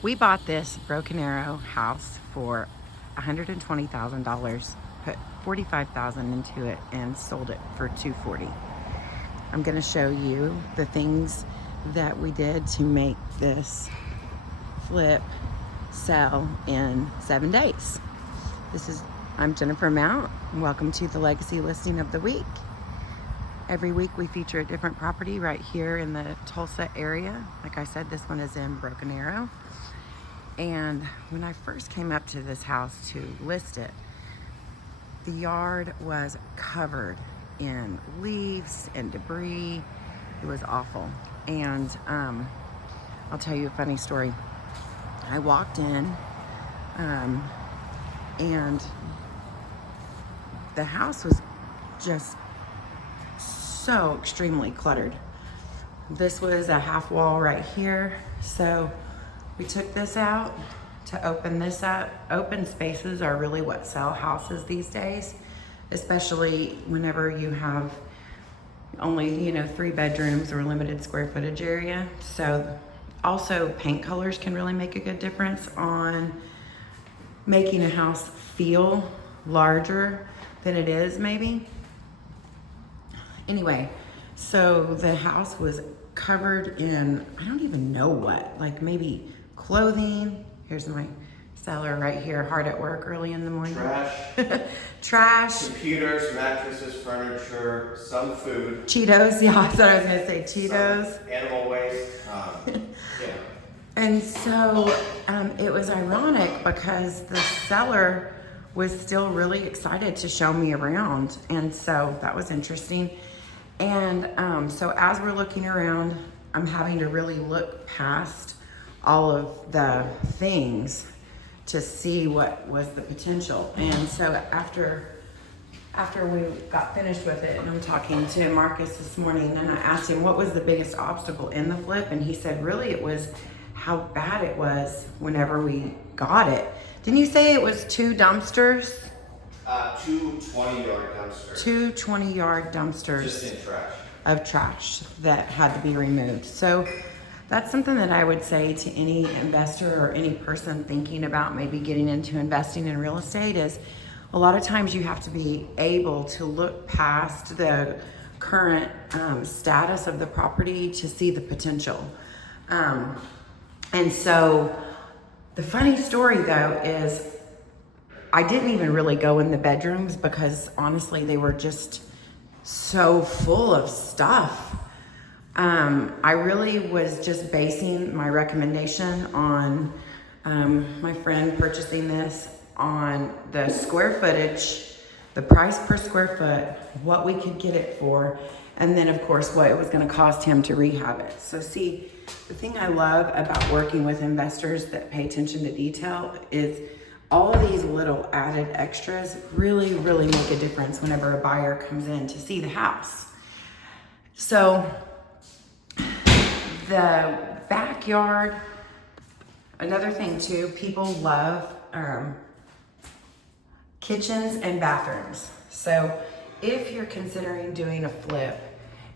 We bought this Broken Arrow house for $120,000, put $45,000 into it, and sold it for $240,000. I'm going to show you the things that we did to make this flip sell in 7 days. I'm Jennifer Mount, and welcome to the Legacy Listing of the Week. Every week we feature a different property right here in the Tulsa area. Like I said, this one is in Broken Arrow. And when I first came up to this house to list it, the yard was covered in leaves and debris. It was awful. And I'll tell you a funny story. I walked in and the house was just so extremely cluttered. This was a half wall right here. So we took this out to open this up. Open spaces are really what sell houses these days, especially whenever you have only, 3 bedrooms or limited square footage area. So also paint colors can really make a good difference on making a house feel larger than it is maybe. Anyway, so the house was covered in, I don't even know what, like maybe clothing. Here's my seller right here, hard at work early in the morning. Trash. Computers, mattresses, furniture, some food. Cheetos, yeah, I thought I was gonna say Cheetos. Some animal waste. Yeah. And so it was ironic because the seller was still really excited to show me around. And so that was interesting. And so as we're looking around, I'm having to really look past all of the things to see what was the potential. And so after we got finished with it, and I'm talking to Marcus this morning, and I asked him what was the biggest obstacle in the flip, and he said really it was how bad it was whenever we got it. Didn't you say it was 2 dumpsters? 2 20-yard dumpsters. 2 20-yard dumpsters. Just in trash. Of trash that had to be removed. So that's something that I would say to any investor or any person thinking about maybe getting into investing in real estate is a lot of times you have to be able to look past the current status of the property to see the potential. And so the funny story though is I didn't even really go in the bedrooms because honestly they were just so full of stuff. I really was just basing my recommendation on my friend purchasing this on the square footage, the price per square foot, what we could get it for, and then of course what it was going to cost him to rehab it. So see, the thing I love about working with investors that pay attention to detail is all of these little added extras really, really make a difference whenever a buyer comes in to see the house. So the backyard, another thing too, people love kitchens and bathrooms. So if you're considering doing a flip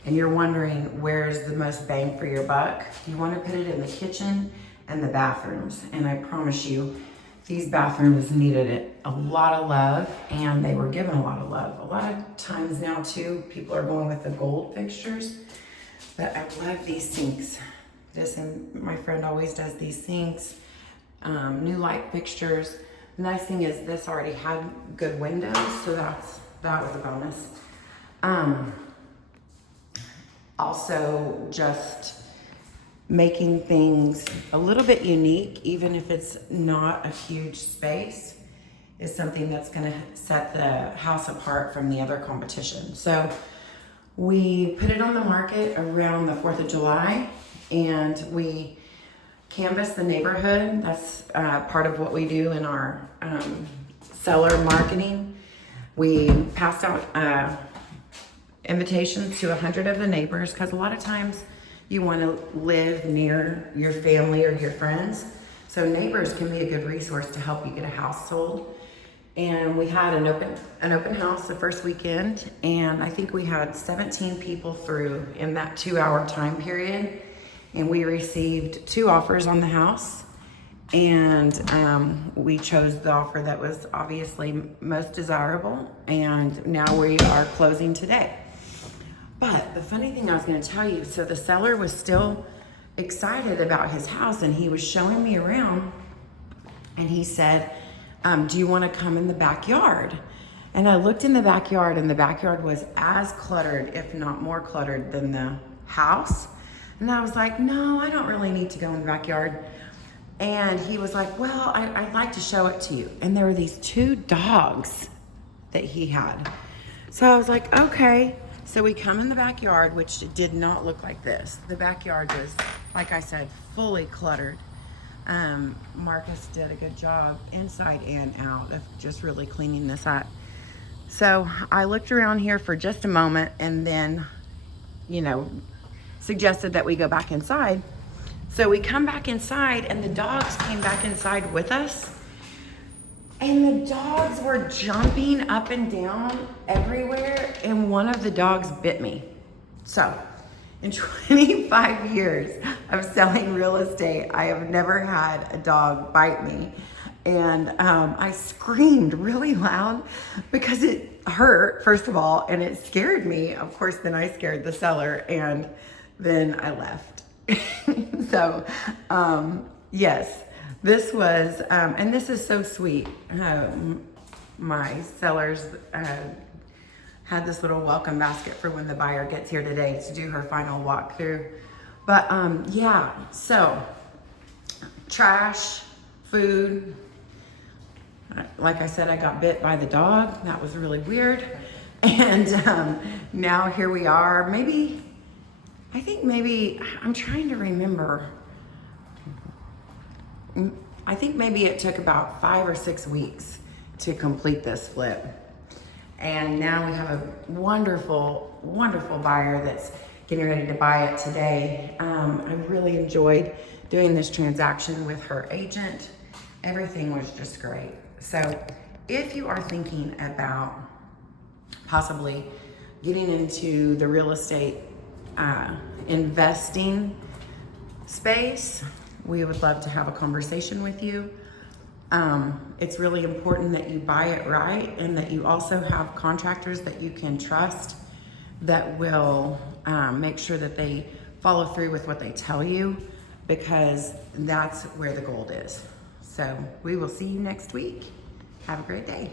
and you're wondering where's the most bang for your buck, you want to put it in the kitchen and the bathrooms. And I promise you, these bathrooms needed a lot of love, and they were given a lot of love. A lot of times now too, people are going with the gold fixtures, but I love these sinks. This, and my friend always does these sinks, new light fixtures. The nice thing is this already had good windows, so that was a bonus. Also just making things a little bit unique, even if it's not a huge space, is something that's gonna set the house apart from the other competition. So we put it on the market around the 4th of July, and we canvassed the neighborhood. That's part of what we do in our seller marketing. We passed out invitations to 100 of the neighbors, because a lot of times you want to live near your family or your friends. So neighbors can be a good resource to help you get a house sold. And we had an open house the first weekend, and I think we had 17 people through in that 2-hour time period. And we received 2 offers on the house, And we chose the offer that was obviously most desirable, and now we are closing today. But the funny thing I was going to tell you, so the seller was still excited about his house, and he was showing me around, and he said, do you want to come in the backyard? And I looked in the backyard, and the backyard was as cluttered, if not more cluttered, than the house. And I was like, no, I don't really need to go in the backyard. And he was like, well, I'd like to show it to you. And there were these 2 dogs that he had. So I was like, okay. So we come in the backyard, which did not look like this. The backyard was, like I said, fully cluttered. Marcus did a good job inside and out of just really cleaning this up. So I looked around here for just a moment and then, suggested that we go back inside. So we come back inside, and the dogs came back inside with us. And the dogs were jumping up and down everywhere, and one of the dogs bit me. So in 25 years of selling real estate, I have never had a dog bite me. And I screamed really loud because it hurt, first of all, and it scared me. Of course, then I scared the seller, and then I left. So, yes, this was, and this is so sweet. My sellers had this little welcome basket for when the buyer gets here today to do her final walkthrough. But yeah, so trash, food. Like I said, I got bit by the dog. That was really weird. And now here we are. I'm trying to remember. I think maybe it took about 5 or 6 weeks to complete this flip. And now we have a wonderful, wonderful buyer that's getting ready to buy it today. I really enjoyed doing this transaction with her agent. Everything was just great. So if you are thinking about possibly getting into the real estate investing space, we would love to have a conversation with you. It's really important that you buy it right, and that you also have contractors that you can trust that will make sure that they follow through with what they tell you, because that's where the gold is. So we will see you next week. Have a great day.